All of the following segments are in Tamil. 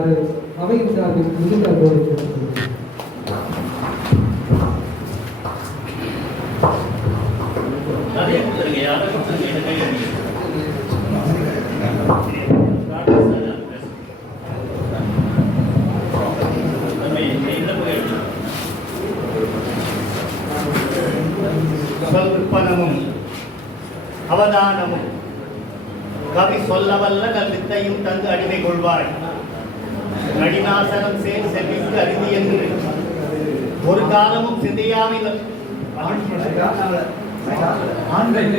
வருமாறு அவையின் சார்பில் மிகுந்த கோரிக்கை சொல்பனமும் அவதானமும். கவி சொல்லவல்ல கல்வித்தையும் தந்து அடிமை கொள்வாய் நடினாசனம் சேர் செல்விக்கு அருதி என்று. ஒரு காலமும் சிந்தையாமல் ஆண்கள்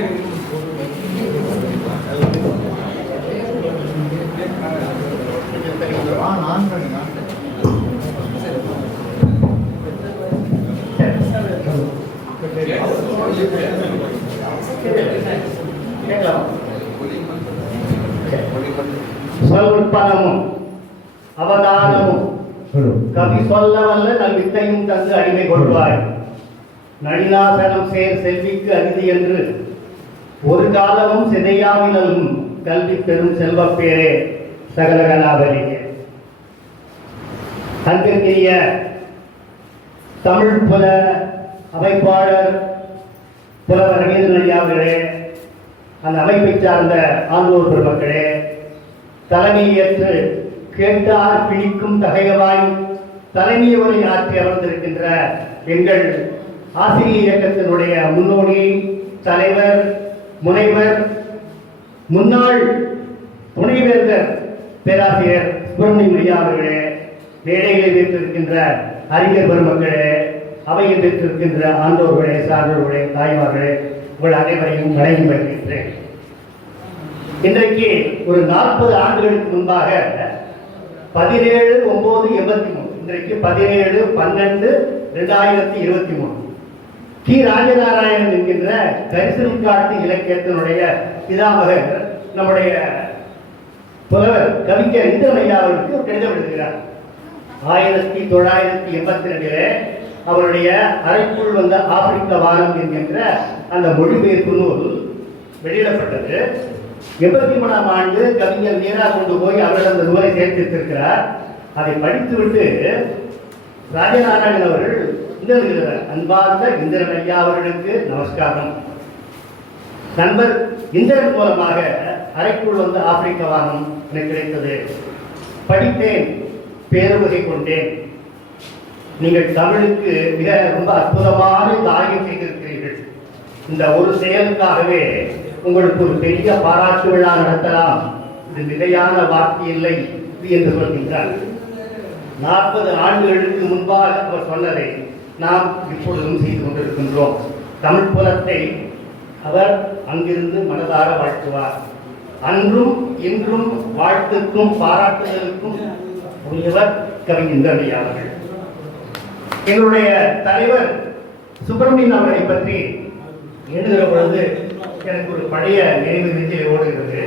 சொல்பனமும் அவதானமும் கவி சொல்ல வல்ல தன் வித்தையும் தந்து அடிமை கொள்வாய். நளினாசனம் சேர் செல்விக்கு அருதி என்று. ஒரு காலமும் சிதையாமிலும் கல்வி பெரும் செல்வப்பேரே பேரே சகலகலாபரியே அன்பிற்கிய தமிழ் புல அமைப்பாளர் புலவர் ரவீந்திரன் ஐயா அவர்களே அந்த அமைப்பை சார்ந்த ஆண்டோர் பெருமக்களே தலைமையேற்று கேட்டார் பிடிக்கும் தகையவாய் தலைமை ஆற்றி அமர்ந்திருக்கின்ற எங்கள் ஆசிரிய இயக்கத்தினுடைய முன்னோடி தலைவர் முனைவர் முன்னாள் துணைவேந்தர் பேராசிரியர் சுப்பிரமணியம் ஐயா அவர்களே மேடைகளில் வைத்திருக்கின்ற அறிஞர் பெருமக்களே அவையில் வைத்திருக்கின்ற ஆண்டோர்களே சான்றோர்களே தாய்மார்களே உங்கள் அனைவரையும் வணங்கி வருகின்றேன் இன்றைக்கு ஒரு நாற்பது ஆண்டுகளுக்கு முன்பாக பதினேழு ஒன்பது எண்பத்தி மூணு இன்றைக்கு பதினேழு பன்னெண்டு ரெண்டாயிரத்தி இருபத்தி மூணு. கி ராஜநாராயணன் என்கின்ற கரிசல் காட்டு இலக்கியத்தினுடைய பிதாமகர் நம்முடைய புலவர் கவிஞர் இந்திரமையா அவருக்கு ஒரு கடிதம் எழுதுகிறார். ஆயிரத்தி தொள்ளாயிரத்தி எண்பத்தி ரெண்டிலே அவருடைய அறைக்குள் வந்த ஆப்பிரிக்க வாரம் என்கின்ற அந்த மொழிபெயர்ப்பு நூல் வெளியிடப்பட்டது. எண்பத்தி மூணாம் ஆண்டு கவிஞர் மீரா கொண்டு போய் அவரிடம் அந்த நூலை சேர்த்திருக்கிறார். அதை படித்துவிட்டு ராஜநாராயணன் அவர்கள் இந்த அன்பார்ந்த இந்திரன் ஐயா அவர்களுக்கு நமஸ்காரம். நண்பர் இந்திரன் மூலமாக அறைக்குள் வந்த ஆப்பிரிக்க வானம் எனக்கு கிடைத்தது. படித்தேன் பேருவகை கொண்டேன். நீங்கள் தமிழுக்கு மிக ரொம்ப அற்புதமான தாயம் செய்திருக்கிறீர்கள். இந்த ஒரு செயலுக்காகவே உங்களுக்கு ஒரு பெரிய பாராட்டு விழா நடத்தலாம். இது மிகையான வார்த்தை இல்லை என்று சொல்கின்றார்கள் நாற்பது ஆண்டுகளுக்கு முன்பாக அவர் சொன்னதை நாம் இப்பொழுதும் செய்து கொண்டிருக்கின்றோம். தமிழ் புலத்தை அவர் அங்கிருந்து மனதார வாழ்த்துவார். அன்றும் இன்றும் வாழ்த்துக்கும் பாராட்டுதலுக்கும் உரியவர் கவிஞர் அவர்கள். எங்களுடைய தலைவர் சுப்பிரமணியன் அவர்களை பற்றி எழுதுகிற பொழுது எனக்கு ஒரு பழைய நினைவு நெஞ்சில் ஓடுகிறது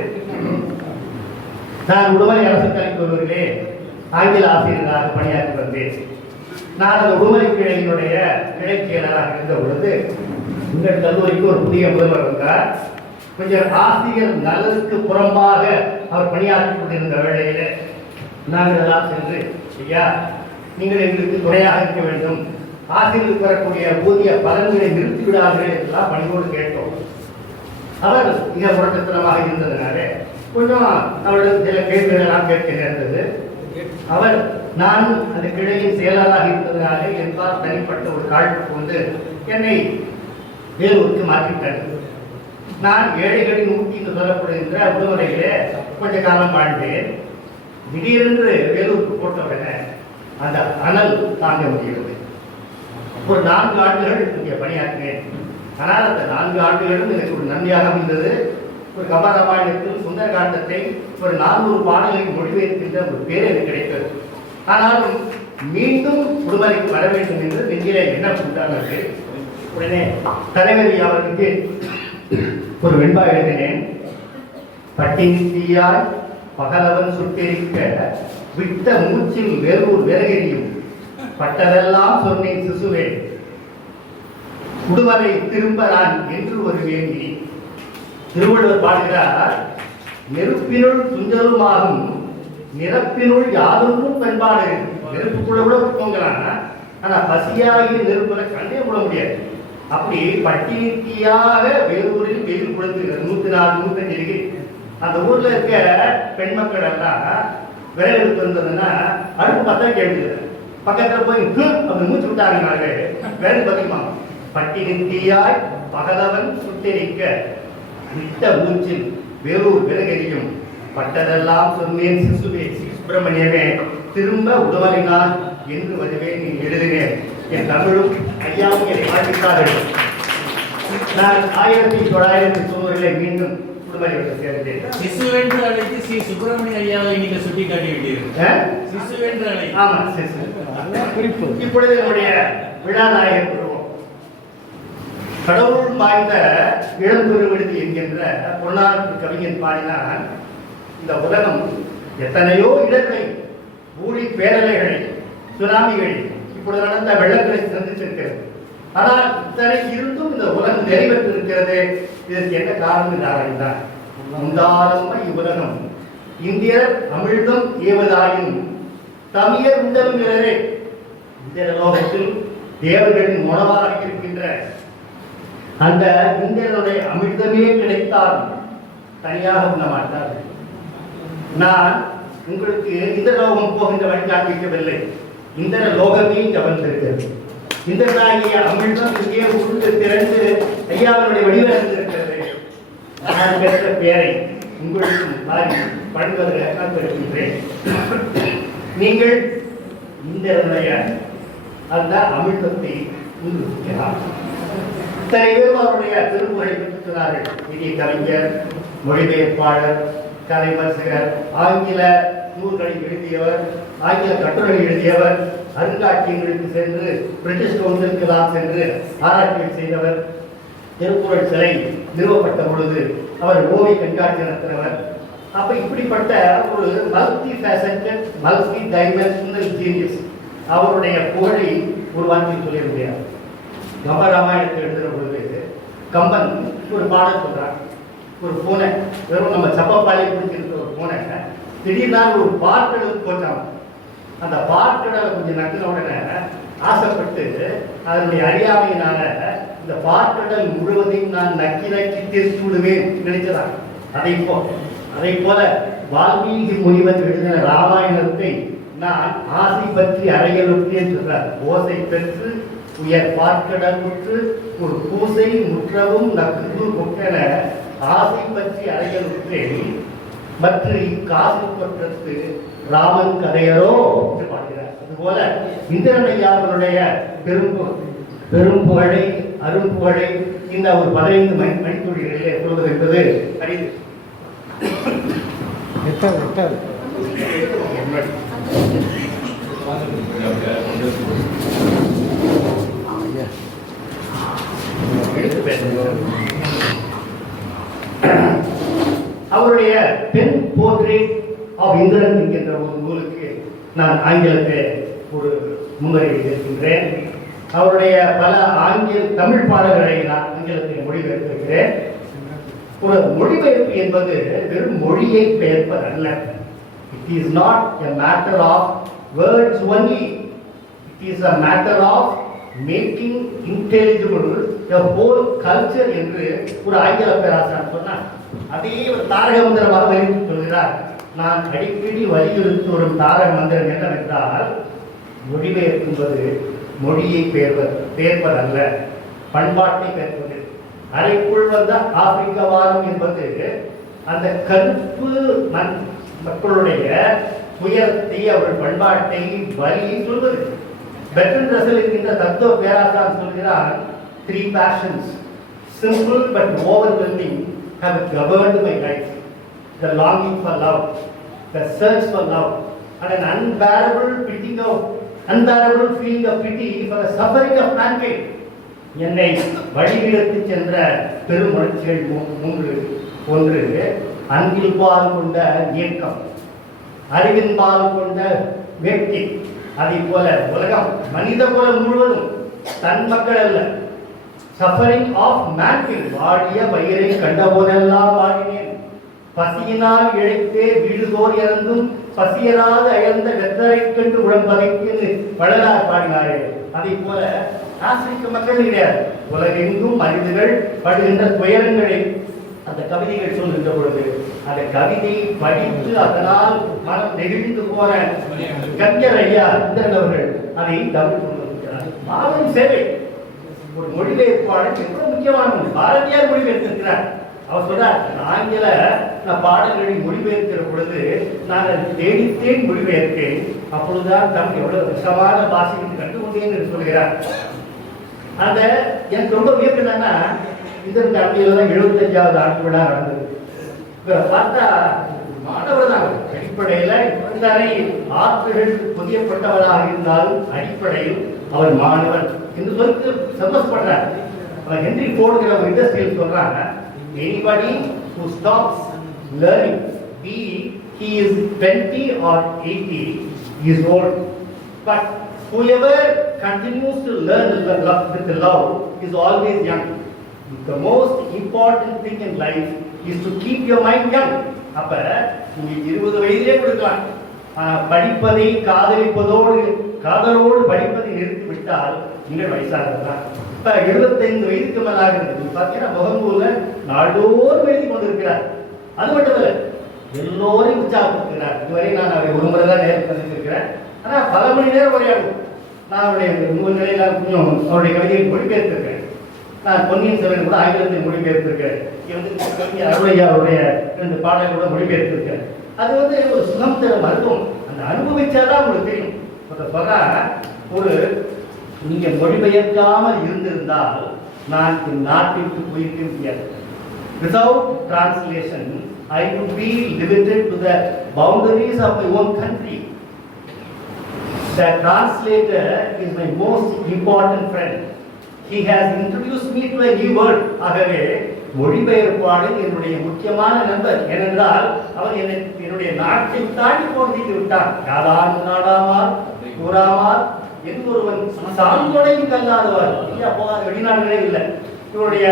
நான் உடுமலை அரசு கலைக்கல்லூரிலே ஆங்கில ஆசிரியராக பணியாற்றி வந்தேன். நான் அந்த உடுமலை கிளையினுடைய கிளை இருந்த பொழுது உங்கள் கல்லூரிக்கு ஒரு புதிய முதல்வர் வந்தார். கொஞ்சம் ஆசிரியர் நலனுக்கு புறம்பாக அவர் பணியாற்றிக் கொண்டிருந்த வேளையிலே நாங்கள் எல்லாம் சென்று ஐயா நீங்கள் எங்களுக்கு துணையாக இருக்க வேண்டும். ஆசிரியர் வரக்கூடிய ஊதிய பலன்களை நிறுத்திவிடாதீர்கள் என்றெல்லாம் பணியோடு கேட்டோம். அவர் மிக முரட்டத்தனமாக இருந்ததுனால கொஞ்சம் அவரிடம் சில கேள்விகள் எல்லாம் கேட்க நேர்ந்தது. அவர் நான் அந்த கிளையின் செயலாளராக இருந்ததுனால என்பார் தனிப்பட்ட ஒரு காழ்ப்புக்கு வந்து என்னை வேலூருக்கு மாற்றிவிட்டார். நான் ஏழைகளின் ஊட்டி என்று சொல்லப்படுகின்ற விடுமுறையிலே கொஞ்ச காலம் வாழ்ந்தேன். திடீரென்று வேலூருக்கு போட்டவுடனே அந்த அனல் தாங்க முடியவில்லை. ஒரு நான்கு ஆண்டுகள் இங்கே பணியாற்றினேன். ஆனால் அந்த நான்கு ஆண்டுகளும் எனக்கு ஒரு நன்மையாக அமைந்தது. ஒரு கம்பராமாயணத்தில் சுந்தரகாண்டத்தை ஒரு நானூறு பாடலை மொழிபெயர்க்கின்ற ஒரு பேர் எனக்கு கிடைத்தது. ஆனாலும் மீண்டும் விடுமுறைக்கு வர வேண்டும் என்று நெஞ்சிலே என்ன உண்டானது. உடனே தலைவரி அவருக்கு ஒரு வெண்பா எழுதினேன். பட்டினியாய் பகலவன் சுட்டெரிக்க விட்ட மூச்சில் வேறூர் விறகெறியும் பட்டதெல்லாம் சொன்னேன் சிசுவேன். உடுமலை திரும்ப நான் என்று வருவேன் இனி திருவள்ளுவர் பாடுகிறார் நெருப்பினுள் துஞ்சலுமாகும் நிரப்பினுள் யாருக்கும் பண்பாடு. நெருப்புக்குள்ள கூட தூங்கலாம் ஆனா பசியாகி நெருப்புல கண்ணே விட முடியாது. அப்படி பட்டினியாக வேலூரில் வெயில் கொடுத்து நூத்தி நாலு நூத்தஞ்சு டிகிரி. அந்த ஊர்ல இருக்க பெண் மக்கள் எல்லாம் விரைவு எடுத்து வந்ததுன்னா அடுப்பு பார்த்தா கேட்குது பக்கத்துல போய் அப்படி மூச்சு விட்டாங்கனாலே விரல் பதிமா பட்டினித்தியாய் பகலவன் நிற்க விட்ட மூச்சில் வேலூர் விறகெரியும் பட்டதெல்லாம் சொன்னேன் சிசுவே சுப்பிரமணியமே திரும்ப உடவலினான் என்று வருவேன் நீ எழுதினேன் என் தமிழும் ஐயாவும் என்னை வாழ்த்துக்கார்கள் நான் ஆயிரத்தி தொள்ளாயிரத்தி தொண்ணூறிலே மீண்டும் உடுமலையில் சேர்ந்தேன். சிசுவென்று அழைத்து ஸ்ரீ சுப்பிரமணிய ஐயாவை நீங்க சுட்டி காட்டி விட்டீர்கள்? சிசுவென்று அழை ஆமா சரி சரி இப்பொழுது நம்முடைய விழாநாயகர் குழுவம் கடவுள் வாய்ந்த இளம்பெரு விடுதி என்கின்ற பொன்னார் கவிஞன் பாடினான் இந்த உலகம் எத்தனையோ இடங்களை ஊழி பேரலைகளை சுனாமிகள் இப்பொழுது நடந்த வெள்ளங்களை சந்திச்சிருக்கிறது ஆனால் இத்தனை இருந்தும் இந்த உலகம் நிறைவேற்றிருக்கிறது இதற்கு என்ன காரணம் என்று ஆராய்ந்தார். முந்தாரம்ப இவ்வுலகம் இந்தியர் அமிழ்தம் ஏவதாயின் தமிழர் உண்டலும் இந்த லோகத்தில் தேவர்களின் உணவாக இருக்கின்ற அந்த இந்தியனுடைய அமிர்தமே கிடைத்தால் தனியாக உண்ண மாட்டார்கள் நான் உங்களுக்கு இந்த லோகம் போகின்ற வழிகாட்டிக்கவில்லை இந்த லோகமே இங்க வந்திருக்கிறது. இந்த தாகிய அமிழ்தம் இங்கே உருண்டு திறந்து ஐயாவினுடைய வடிவமைந்திருக்கிறது நான் பெற்ற பெயரை உங்களுக்கு தாய் பண்பதற்காக பெறுகின்றேன் நீங்கள் இந்தியனுடைய அந்த அமிர்தத்தை உருவாக்கலாம் இத்தனை பேரும் அவருடைய திருமுறை இருக்கிறார்கள் இனி கவிஞர் மொழிபெயர்ப்பாளர் கலைவரசகர் ஆங்கில நூல்களை எழுதியவர் ஆங்கில கட்டுரை எழுதியவர் அருங்காட்சியங்களுக்கு சென்று பிரிட்டிஷ் கவுன்சிலுக்கெல்லாம் சென்று ஆராய்ச்சிகள் செய்தவர். திருக்குறள் சிலை நிறுவப்பட்ட பொழுது அவர் ஓவிய கண்காட்சி நடத்தினவர். அப்ப இப்படிப்பட்ட ஒரு multi faceted multi dimensional genius அவருடைய புகழை உருவாக்கி சொல்ல முடியாது. கம்ப கம்பராமாயணத்தை எழுதுகிற பொழுது கம்பன் ஒரு பாடல் சொல்கிறான் ஒரு பூனை வெறும் நம்ம சப்பப்பாளையை பிடிச்சிருக்கிற ஒரு பூனை திடீர்னு ஒரு பார்க்கடலுக்கு போச்சான் அந்த பார்க்கடலை கொஞ்சம் நக்கின உடனே ஆசைப்பட்டு அதனுடைய அறியாமையினால இந்த பார்க்கடல் முழுவதையும் நான் நக்கி நக்கி தீர்த்து விடுவேன் நினைச்சதான் அதை போ அதை போல வால்மீகி முனிவர் எழுதின ராமாயணத்தை நான் ஆசை பற்றி அறையலுக்கு சொல்றார். ஓசை பெற்று உயர் பார்க்கடல் முற்று ஒரு பூசை முற்றவும் நக்கு முக்கென ஆசை பற்றி அறையலுற்றேன். மற்ற இக்காசு பற்றத்து ராமன் கதையரோ என்று பாடுகிறார். அதுபோல இந்திரனையாவனுடைய பெரும் பெரும் புகழை அரும் புகழை இந்த ஒரு பதினைந்து மணி மணித்துளிகளிலே சொல்வது என்பது அரிது எட்டாவது எட்டாவது. அவருடைய பெண் போர்ட்ரேட் ஆஃப் இந்திரன் என்கின்ற ஒரு நூலுக்கு நான் ஆங்கிலத்தை ஒரு முன்னுரை இருக்கின்றேன் அவருடைய பல ஆங்கில தமிழ் பாடல்களை நான் ஆங்கிலத்தில் மொழிபெயர்த்திருக்கிறேன். ஒரு மொழிபெயர்ப்பு என்பது வெறும் மொழியை பெயர்ப்பது அல்ல. It is not a matter of words only it is a matter of making intelligible a whole culture என்று ஒரு ஆங்கில பேராசிரியர் சொன்னார். அதையே ஒரு தாரக மந்திரமாக வலியுறுத்தி சொல்கிறார். நான் அடிக்கடி வலியுறுத்தி வரும் தாரக மந்திரம் என்னவென்றால் மொழிபெயர்க்கும்போது மொழியை பெயர்வது பெயர்ப்பதல்ல பண்பாட்டை பெயர்ப்பது. அறைக்குள் வந்த ஆப்பிரிக்கவாதம் என்பது அந்த கருப்பு மண் மக்களுடைய துயரத்தை அவர் பண்பாட்டை வலியை சொல்வது. பெட்ரன் ரசல் என்கின்ற தத்துவ பேராசான் சொல்கிறார் three passions simple but over overwhelming have governed my life the longing for love the search for love and un unbearable pitting of unbearable feeling of pity for suffering of mankind என்னை வழிவிடத்து சென்ற பெருமுயற்சிகள் மூன்று ஒன்று அன்பின்பால் கொண்ட இயக்கம் அறிவின்பால் கொண்ட வேட்கை அதை போல உலகம் மனித குலம் முழுவதும் தன் மக்கள் அல்ல. சஃபரிங் ஆஃப் மேன்கில் வாடிய பயிரை கண்ட போதெல்லாம் வாடினேன். பசியினால் இழைத்தே வீடுதோர் இறந்தும் பசியராது அயர்ந்த வெத்தரை கண்டு உடம்பதைக்கு வள்ளலார் பாடினாரே. அதை போல ஆப்பிரிக்க மக்கள் கிடையாது. உலகெங்கும் மனிதர்கள் படுகின்ற துயரங்களை அந்த கவிதைகள் சொல்கின்ற பொழுது அந்த கவிதையை படித்து அதனால் மனம் நெகிழ்ந்து போன கஞ்சர் ஐயா சுந்தரன் அவர்கள் அதை தமிழ் கொண்டு மாபெரும் சேவை. ஒரு மொழிபெயர்ப்பாளர் எவ்வளவு முக்கியமான ஒன்று. பாரதியார் மொழிபெயர்த்திருக்கிறார் அவர் சொல்றார் ஆங்கில நான் பாடல்களை மொழிபெயர்க்கிற பொழுது நான் தேடி தேடித்தேன் மொழிபெயர்க்கேன் அப்பொழுதுதான் தமிழ் எவ்வளவு விஷமான பாஷை என்று கண்டுகொண்டேன் என்று சொல்கிறார் அந்த எனக்கு ரொம்ப வியப்பு என்னன்னா இதற்கு கல்வியில தான் எழுபத்தஞ்சாவது ஆண்டு விழா நடந்தது. இவரை பார்த்தா மாணவர் தான் அடிப்படையில் இவர்தானே ஆற்றுகள் புதியப்பட்டவராக இருந்தாலும் அடிப்படையில் அவர் மாணவர் என்று சொல்லி சந்தோஷப்படுறார் அவர் ஹென்றி போடுகிற ஒரு இண்டஸ்ட்ரியில் சொல்றாங்க anybody who stops learning be he is 20 or 80 is old. But whoever continues to learn with the love, with the love is always young. The most important thing in life is to keep your mind young அப்ப நீங்க இருபது வயதிலே கொடுக்கலாம். படிப்பதை காதலிப்பதோடு காதலோடு படிப்பதை நிறுத்தி விட்டால் நீங்கள் வயசாகலாம் இப்ப இருபத்தைந்து வயதுக்கு மேலாக இருக்குது பார்த்தீங்கன்னா முகம்பூர்ல நாள்தோறும் எழுதி கொண்டிருக்கிறார். அது மட்டும் இல்ல எல்லோரையும் உற்சாகப்படுத்துகிறார். இதுவரை நான் அவரை ஒரு முறை தான் நேரம் சந்தித்திருக்கிறேன். ஆனா பல மணி நேரம் உரையாடும். நான் அவருடைய நூல்களை கொஞ்சம் அவருடைய கவிதையை மொழிபெயர்த்திருக்கிறேன். நான் பொன்னியின் செல்வன் கூட ஆங்கிலத்தில் மொழிபெயர்த்திருக்கேன் இங்க வந்து கவிஞர் ரெண்டு பாடல்கள் கூட மொழிபெயர்த்திருக்கேன் அது வந்து ஒரு சுகம் தரும் அனுபவம் அந்த அனுபவிச்சாதான் உங்களுக்கு தெரியும். ஒருத்தர் சொல்றா ஒரு நீங்க மொழிபெயர்க்காமல் இருந்திருந்தால் நான் இந்நாட்டிற்கு போயிருக்க முடியாது. Without translation I would be limited to the boundaries of my own country the translator is my most important friend he has introduce me to new new ஆகவே மொழிபெயர்ப்பாளர் என்னுடைய முக்கியமான நண்பர். ஏனென்றால் அவர் என்னை என்னுடைய நாட்டை தாண்டி போக விட்டார். யாரான் நாடாமார் கூறாமார் என்று ஒருவன் சான்றோடையும் கல்லாதவர் இல்லையா போகாத வெளிநாடுகளே இல்லை. இவருடைய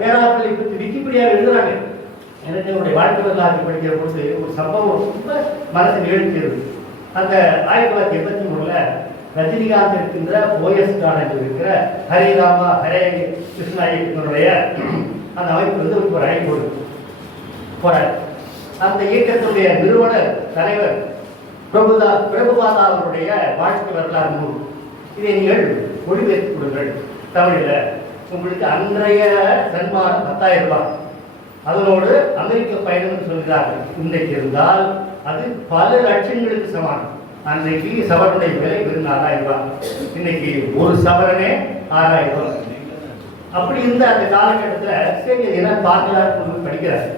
பேராக்களை பற்றி விக்கிபீடியா எழுதுறாங்க. எனக்கு என்னுடைய வாழ்க்கை வரலாற்று படிக்கிற பொழுது ஒரு சம்பவம் ரொம்ப மனசில் நிகழ்த்தியது அந்த ஆயிரத்தி தொள்ளாயிரத்தி எண்பத்தி மூணுல ரஜினிகாந்த் இருக்கின்ற ஓஎஸ் காலேஜ் இருக்கிற ஹரிராமா ஹரே கிருஷ்ணா இயக்கத்தினுடைய அந்த அமைப்பு வந்து ஒரு அழைப்பு கொடுத்து போறார். அந்த இயக்கத்தினுடைய நிறுவனர் தலைவர் பிரபுதா பிரபுபாதா அவருடைய வாழ்க்கை வரலாறு நூல் இதை நீங்கள் மொழிபெயர்த்துக் கொடுங்கள். தமிழில் உங்களுக்கு அன்றைய சன்மானம் பத்தாயிரம் ரூபாய். அதனோடு அமெரிக்க பயணம் சொல்கிறார்கள். இன்றைக்கு இருந்தால் அது பல லட்சங்களுக்கு சமானம். அன்றைக்கு சவரனுடைய விலை வெறும் நாலாயிரம் ரூபாய். இன்னைக்கு ஒரு சவரனே ஆறாயிரம் ரூபாய். அப்படி இருந்த அந்த காலகட்டத்தில் சரி என்ன பார்க்கலாம் படிக்கிறார்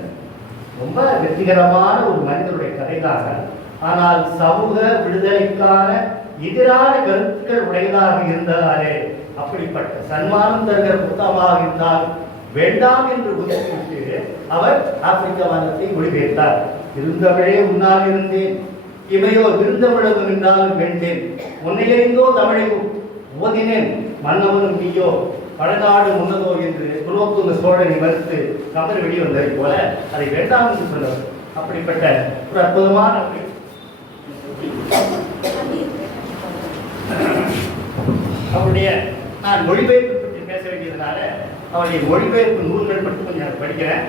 ரொம்ப வெற்றிகரமான ஒரு மனிதனுடைய கதை தான் ஆனால் சமூக விடுதலைக்கான எதிரான கருத்துக்கள் உடையதாக இருந்ததாலே அப்படிப்பட்ட சன்மானம் தருகிற புத்தகமாக இருந்தால் வேண்டாம் என்று ஒதுக்கிவிட்டு அவர் ஆப்பிரிக்க வானத்தை மொழிபெயர்த்தார். இருந்தவழே உன்னால் இருந்தேன். இவையோ விருந்தமிழகம் என்றாலும் வென்றேன். உன்னையறிந்தோ தமிழையும் ஓதினேன். மன்னவனும் நீயோ வடநாடு முன்னதோ என்று குலோத்துங்க சோழனை மறுத்து கபர் வெளிவந்ததை போல அதை வேண்டாம் என்று சொன்னவர். அப்படிப்பட்ட ஒரு அற்புதமான அவருடைய நான் மொழிபெயர்ப்பு பற்றி பேச வேண்டியதுனால அவருடைய மொழிபெயர்ப்பு நூல்கள் பற்றி கொஞ்சம் நான் படிக்கிறேன்.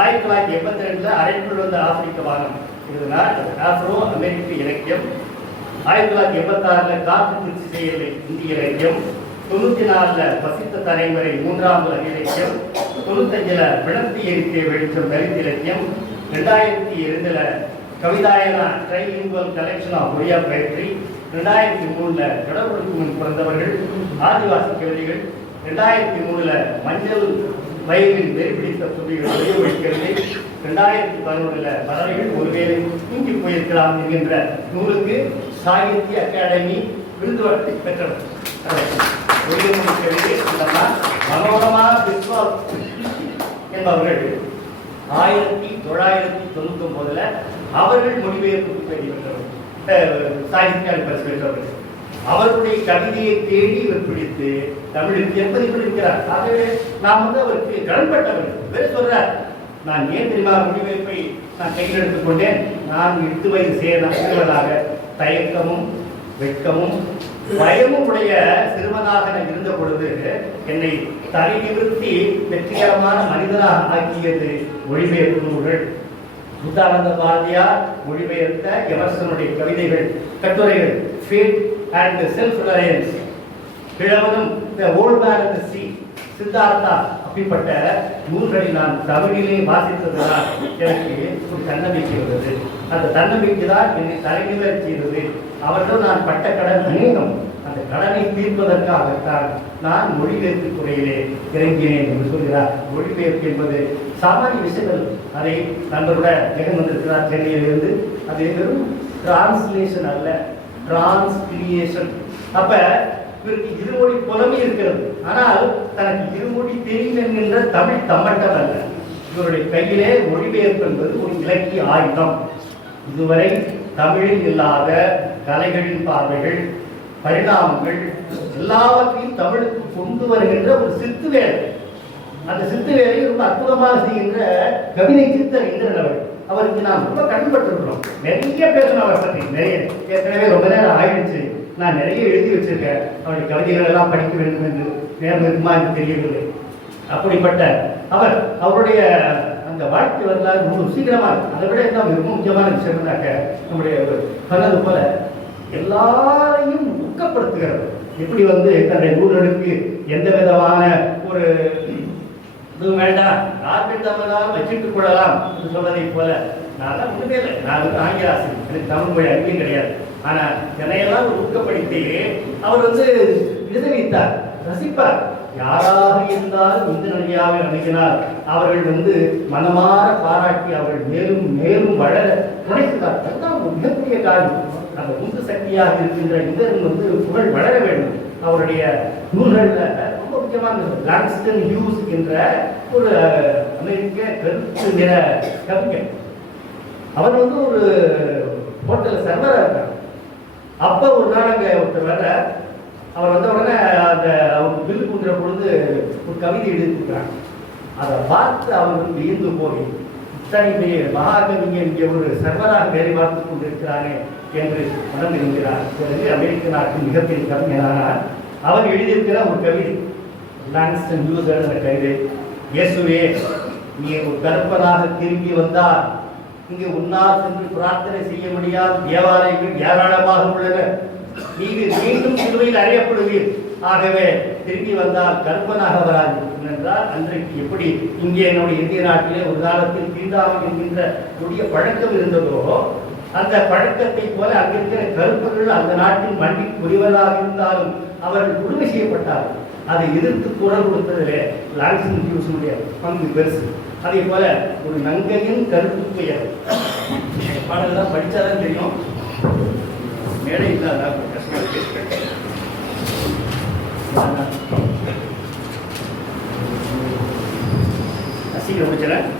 ஆயிரத்தி தொள்ளாயிரத்தி எண்பத்தி ரெண்டுல அரைக்குள் வந்த ஆப்பிரிக்க வாகனம் எழுதினார் ஆப்ரோ அமெரிக்க இலக்கியம் ஆயிரத்தி தொள்ளாயிரத்தி எண்பத்தாறுல காற்று திருச்சி செயல் இந்திய இலக்கியம். தொண்ணூற்றி நாலில் பசித்த தலைமுறை மூன்றாம் உலக இலக்கியம். தொண்ணூத்தஞ்சில் விளக்கு எரித்திய வெளிச்சம் தலித் இலக்கியம். ரெண்டாயிரத்தி இரண்டில் Kavitayana trilingual collection of Oriya பயிற்சி ரெண்டாயிரத்தி மூணுல கடவுளுக்கு முன் பிறந்தவர்கள் ஆதிவாசி கவிதைகள். ரெண்டாயிரத்தி மூணில் மஞ்சள் வயலில் வெறிபிடித்த துளிகள் வெளியே ரெண்டாயிரத்தி பதினொன்றில் பறவைகள் ஒருவேளை தூங்கி போயிருக்கலாம் என்கின்ற நூலுக்கு சாகித்ய அகாடமி விருது பெற்றவர் ஒளியமொழி கவிதை மனோரமா பிஸ்வாஸ் என்பவர்கள் ஆயிரத்தி தொள்ளாயிரத்தி தொண்ணூத்தி ஒன்பதுல அவர்கள் மொழிபெயர்ப்பு பெற்று பெற்றவர். சாகித்ய பரிசு பெற்றவர்கள் அவருடைய கவிதையை தேடி இவர் பிடித்து தமிழுக்கு எப்படி இருக்கிறார் ஆகவே நாம் வந்து அவருக்கு கடன்பட்டவர்கள் வேறு சொல்றார் நான் ஏன் தெரியுமா முடிவெடுப்பை நான் கையில் எடுத்துக்கொண்டேன் நான் எட்டு வயது சேர தயக்கமும் வெட்கமும் பயமும் உடைய சிறுவனாக நான் இருந்த பொழுது என்னை தலை நிறுத்தி வெற்றிகரமான மனிதனாக ஆக்கியது மொழிபெயர்ப்பு நூல்கள் புத்தானந்த பாரதியார் மொழிபெயர்த்த எமர்சனுடைய கவிதைகள் கட்டுரைகள் ஃபேட் அண்ட் செல்ஃப் ரிலையன்ஸ் கிழவனும் த ஓல்ட் மேன் அண்ட் சி சித்தார்த்தா அப்படிப்பட்ட நூல்களை நான் தமிழிலே வாசித்ததுதான் எனக்கு ஒரு தன்னம்பிக்கை உள்ளது அந்த தன்னம்பிக்கை தான் என்னை தலைநிலை செய்தது. அவர்கள் நான் பட்ட கடன் அநேகம். அந்த கடனை தீர்ப்பதற்காகத்தான் நான் மொழிபெயர்ப்பு துறையிலே இறங்கினேன் என்று சொல்கிறார். மொழிபெயர்ப்பு என்பது சாமானிய விஷயங்கள். அதை நண்பரோட ஜெகன் வந்திருக்கிறார் சென்னையிலிருந்து. அது வெறும் டிரான்ஸ்லேஷன் அல்ல. டிரான்ஸ்கிரியேஷன் அப்ப இவருக்கு இருமொழி புலமை இருக்கிறது. ஆனால் தனக்கு இருமொழி தெரியும் என்கின்ற தமிழ் தம்மட்டம் அல்ல. இவருடைய கையிலே மொழிபெயர்ப்பு என்பது ஒரு இலக்கிய ஆயுதம். இதுவரை தமிழில் இல்லாத கலைகளின் பார்வைகள் பரிணாமங்கள் எல்லாவற்றையும் தமிழுக்கு கொண்டு வருகின்ற ஒரு சித்து வேலை. அந்த சித்து வேலையை ரொம்ப அற்புதமாக செய்கின்ற கவிதை சித்தர் இந்திரன் அவர்கள். அவருக்கு நாம் ரொம்ப கண்பட்டிருக்கிறோம். நிறைய பேசணும் அவரை பற்றி நிறைய ஏற்கனவே ரொம்ப நேரம் ஆயிடுச்சு. நான் நிறைய எழுதி வச்சிருக்கேன். அவருடைய கவிதைகள் எல்லாம் படிக்க வேண்டும் என்று நேரம் இருக்குமா என்று தெரியவில்லை. அப்படிப்பட்ட அவர் அவருடைய அந்த வாழ்க்கை வரலாறு ரொம்ப சீக்கிரமாக அதை விட என்ன ரொம்ப முக்கியமான விஷயம் இருந்தாக்க நம்முடைய ஒரு சொன்னது போல எல்லாரையும் ஊக்கப்படுத்துகிறது. எப்படி வந்து தன்னுடைய ஊழலுக்கு எந்த விதமான ஒரு இது வேண்டாம். யாருக்கு தமிழால் வச்சுட்டு கொள்ளலாம் என்று சொல்வதை போல நான் தான் ஒண்ணுமே இல்லை. நான் வந்து ஆங்கில ஆசிரியர். எனக்கு தமிழ் மொழி அறிவியும் கிடையாது. ஆனால் என்னையெல்லாம் ஒரு ஊக்கப்படுத்தி அவர் வந்து விடுதலைத்தார் ரசிப்பார். யாராக இருந்தாலும் இந்து நிலையாவை அணுகினால் அவர்கள் வந்து மனமாற பாராட்டி அவர்கள் மேலும் மேலும் வளர துணைத்தார் அதுதான் ஒரு மிகப்பெரிய காரணம் அந்த உந்து சக்தியாக இருக்கின்ற இந்திரன் வந்து புகழ் வளர வேண்டும். அவருடைய நூல்களில் முக்கியமான லான்ஸ்டன் ஹியூஸ் என்ற ஒரு அமெரிக்க கருத்து நிற கவிஞர். அவர் வந்து ஒரு ஹோட்டல் சர்வராக இருக்கார் அப்போ ஒரு நாள் அங்கே ஒருத்தர் வர அவர் வந்த உடனே அந்த அவங்க பில்லு கொடுக்குற பொழுது ஒரு கவிதை எழுதியிருக்கிறாங்க அதை பார்த்து அவர் வந்து வியந்து போய் இத்தனை பெரிய இங்கே ஒரு சர்வராக வேலை பார்த்து கொண்டிருக்கிறானே என்று உணர்ந்திருக்கிறார் பிறகு அமெரிக்க நாட்டின் மிகப்பெரிய கவிஞரானார். அவர் எழுதியிருக்கிற ஒரு கவிதை. பிரான்ஸ்டன் ஹியூஸ் எழுதின கைது. இயேசுவே நீ ஒரு கருப்பனாக திரும்பி வந்தால் இங்கு உன்னால் சென்று பிரார்த்தனை செய்ய முடியாத தேவாலயங்கள் ஏராளமாக உள்ளன. நீங்கள் மீண்டும் சிலுவையில் அறியப்படுவீர். ஆகவே திரும்பி வந்தால் கற்பனாக வராது என்றால் அன்றைக்கு எப்படி இங்கே என்னுடைய இந்திய நாட்டிலே ஒரு காலத்தில் தீண்டாமல் என்கின்ற பழக்கம் இருந்ததோ அந்த பழக்கத்தை போல அங்கிருக்கிற கருப்புகள் அந்த நாட்டின் மண்ணில் புரிவதாக இருந்தாலும் அவர்கள் கொடுமை செய்யப்பட்டார்கள். அதை எதிர்த்து குரல் கொடுத்ததிலே லான்சன் ஹியூஸனுடைய பங்கு பெருசு. அதே போல ஒரு நங்கையின் கருப்பு பெயர். பாடலாம் படித்தாதான் தெரியும். மேடை இல்லாத? கஷ்டமாக இருக்கு. சீக்கிரம் முடிச்சிடறேன்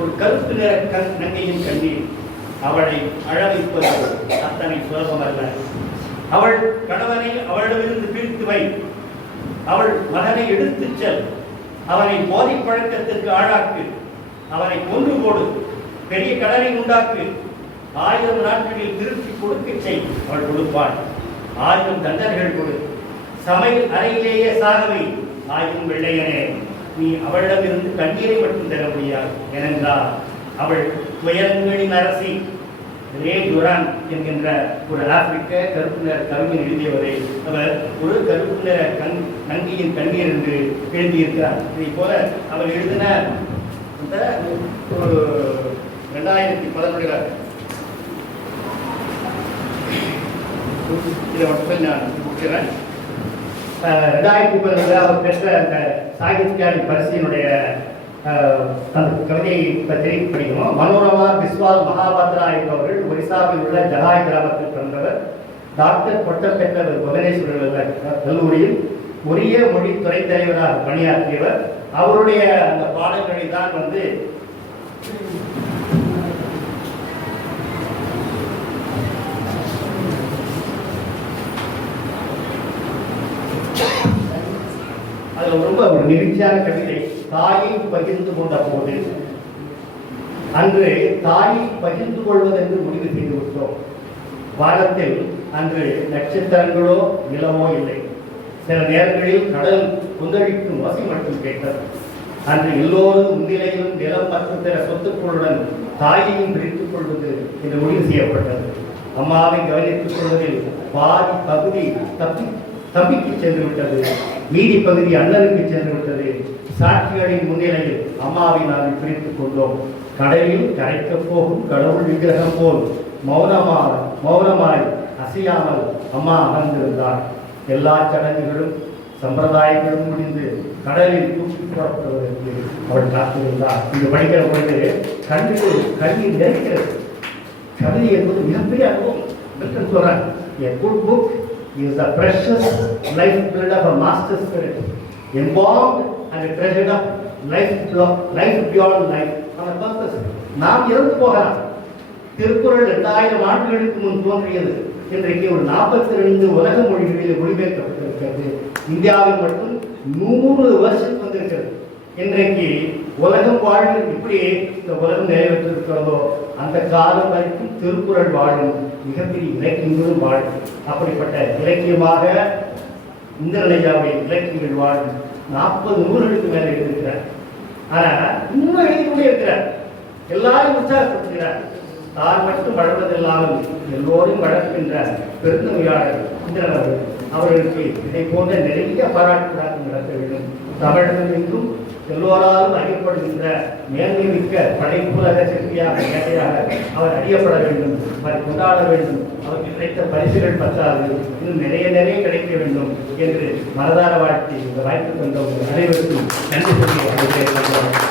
ஒரு கருப்பு நிற கண் நங்கையின் கண்ணீர். அவளை அழ வைப்பது அத்தனை சுலபம் அல்ல அவள் கணவனை அவளிடமிருந்து பிரித்து வை. அவள் மகனை எடுத்துச் செல். அவனை போதை பழக்கத்திற்கு ஆளாக்கு. அவனை கொன்று போடு. பெரிய கடனை உண்டாக்கு. ஆயிரம் நாட்களில் திருப்பி கொடுக்க செய் அவள் கொடுப்பாள். ஆயிரம் தண்டர்கள் கொடு. சமையல் அறையிலேயே சாகவை ஆயிரம் வெள்ளையனே நீ அவளிடமிருந்து கண்ணீரை மட்டும் தர முடியாது. ஏனென்றால் அவள் துயரங்களின் அரசி. ரே டுரான் என்கின்ற ஒரு ஆப்பிரிக்க கருப்பு நிற கவிஞன் எழுதியவரை அவர் ஒரு கருப்பு நிற கண் நங்கியின் கண்ணீர் என்று எழுதியிருக்கிறார். இதை போல அவர் எழுதின அந்த ஒரு ரெண்டாயிரத்தி பதினொன்றில் இதை மட்டும் நான் முடிக்கிறேன் ரெண்டாயிரத்தி பதினொன்றில் அவர் பெற்ற அந்த சாகித்யாரி பரிசினுடைய கவிதையை பற்றி படிக்கணும் மனோரமா பிஸ்வால் மகாபாத்ரா என்பவர்கள் ஒரிசாவில் உள்ள ஜகாய் கிராமத்தில் பிறந்தவர். டாக்டர் பட்டம் பெற்றவர் புவனேஸ்வரில் உள்ள கல்லூரியில் ஒரிய மொழி துறை தலைவராக பணியாற்றியவர். அவருடைய அந்த பாடல்களை தான் வந்து அது ரொம்ப ஒரு நெகிழ்ச்சியான கவிதை தாயை பகிர்ந்து கொண்ட போது அன்று தாயை பகிர்ந்து கொள்வதென்று முடிவு செய்து விட்டோம். வானத்தில் அன்று நட்சத்திரங்களோ நிலமோ இல்லை. சில நேரங்களில் கடல் கொந்தளிக்கும் வசி மட்டும் கேட்டது. அன்று எல்லோரும் முன்னிலையிலும் நிலம் மற்றும் பிற சொத்துக்களுடன் தாயையும் பிரித்துக் கொள்வது என்று முடிவு செய்யப்பட்டது. அம்மாவை கவனித்துக் கொள்வதில் பாதி பகுதி தப்பி தப்பிக்கு சென்று விட்டது. மீதி பகுதி அண்ணனுக்கு சென்று விட்டது சாட்சிகளின் முன்னிலையில் அம்மாவை நாங்கள் பிரித்துக் கொண்டோம். கடலில் கரைக்கப் போகும் கடவுள் விக்கிரகம் போல் மௌனமாக மௌனமாய் அசையாமல் அம்மா அமர்ந்திருந்தார். எல்லா சடங்குகளும் சம்பிரதாயங்களும் முடிந்து கடலில் தூக்கி புறப்படுவதற்கு அவள் காத்திருந்தார். இது படிக்கிற பொழுது கண்ணில் கண்ணீர் நெருக்கிறது கவிதை என்பது மிகப்பெரிய அனுபவம். சொல்றாங்க is the precious lifeblood of a master spirit embalmed and treasured up life life beyond life. On a purpose நாம் இறந்து போகலாம். திருக்குறள் இரண்டாயிரம் ஆண்டுகளுக்கு முன் தோன்றியது. இன்றைக்கு ஒரு நாற்பத்தி ரெண்டு உலக மொழிகளில் மொழிபெயர்க்கப்பட்டிருக்கிறது. இந்தியாவில் மட்டும் நூறு வருஷம் வந்திருக்கிறது. இன்றைக்கு உலகம் வாழும் இப்படி இந்த உலகம் நிறைவேற்றிருக்கிறதோ அந்த காலம் வரைக்கும் திருக்குறள் வாழும் மிகப்பெரிய இலக்கியங்களும் வாழும். அப்படிப்பட்ட இலக்கியமாக இந்திரலையாவுடைய இலக்கியங்கள் வாழும். நாற்பது நூறுகளுக்கு மேலே எழுதியிருக்கிறார். ஆனா இன்னும் எழுதி கொண்டே இருக்கிறார். எல்லாரும் உற்சாகப்படுத்துகிறார். தான் மட்டும் வளர்வதில்லாமல் எல்லோரும் வளர்க்கின்ற பெருந்தமையாளர் இந்திரன் அவர்கள் அவர்களுக்கு இதை போன்ற நிறைய பாராட்டுகளாக நடத்த வேண்டும். தமிழகம் என்றும் எல்லோராலும் அறியப்படுகின்ற மேன்மை மிக்க படைப்புலக சக்தியாக மேதையாக அவர் அறியப்பட வேண்டும் அவர் கொண்டாட வேண்டும் அவருக்கு கிடைத்த பரிசுகள் பற்றாது இன்னும் நிறைய நிறைய கிடைக்க வேண்டும் என்று மனதார வாழ்த்தி இந்த வாய்ப்பு தந்த அனைவருக்கும் நன்றி சொல்லி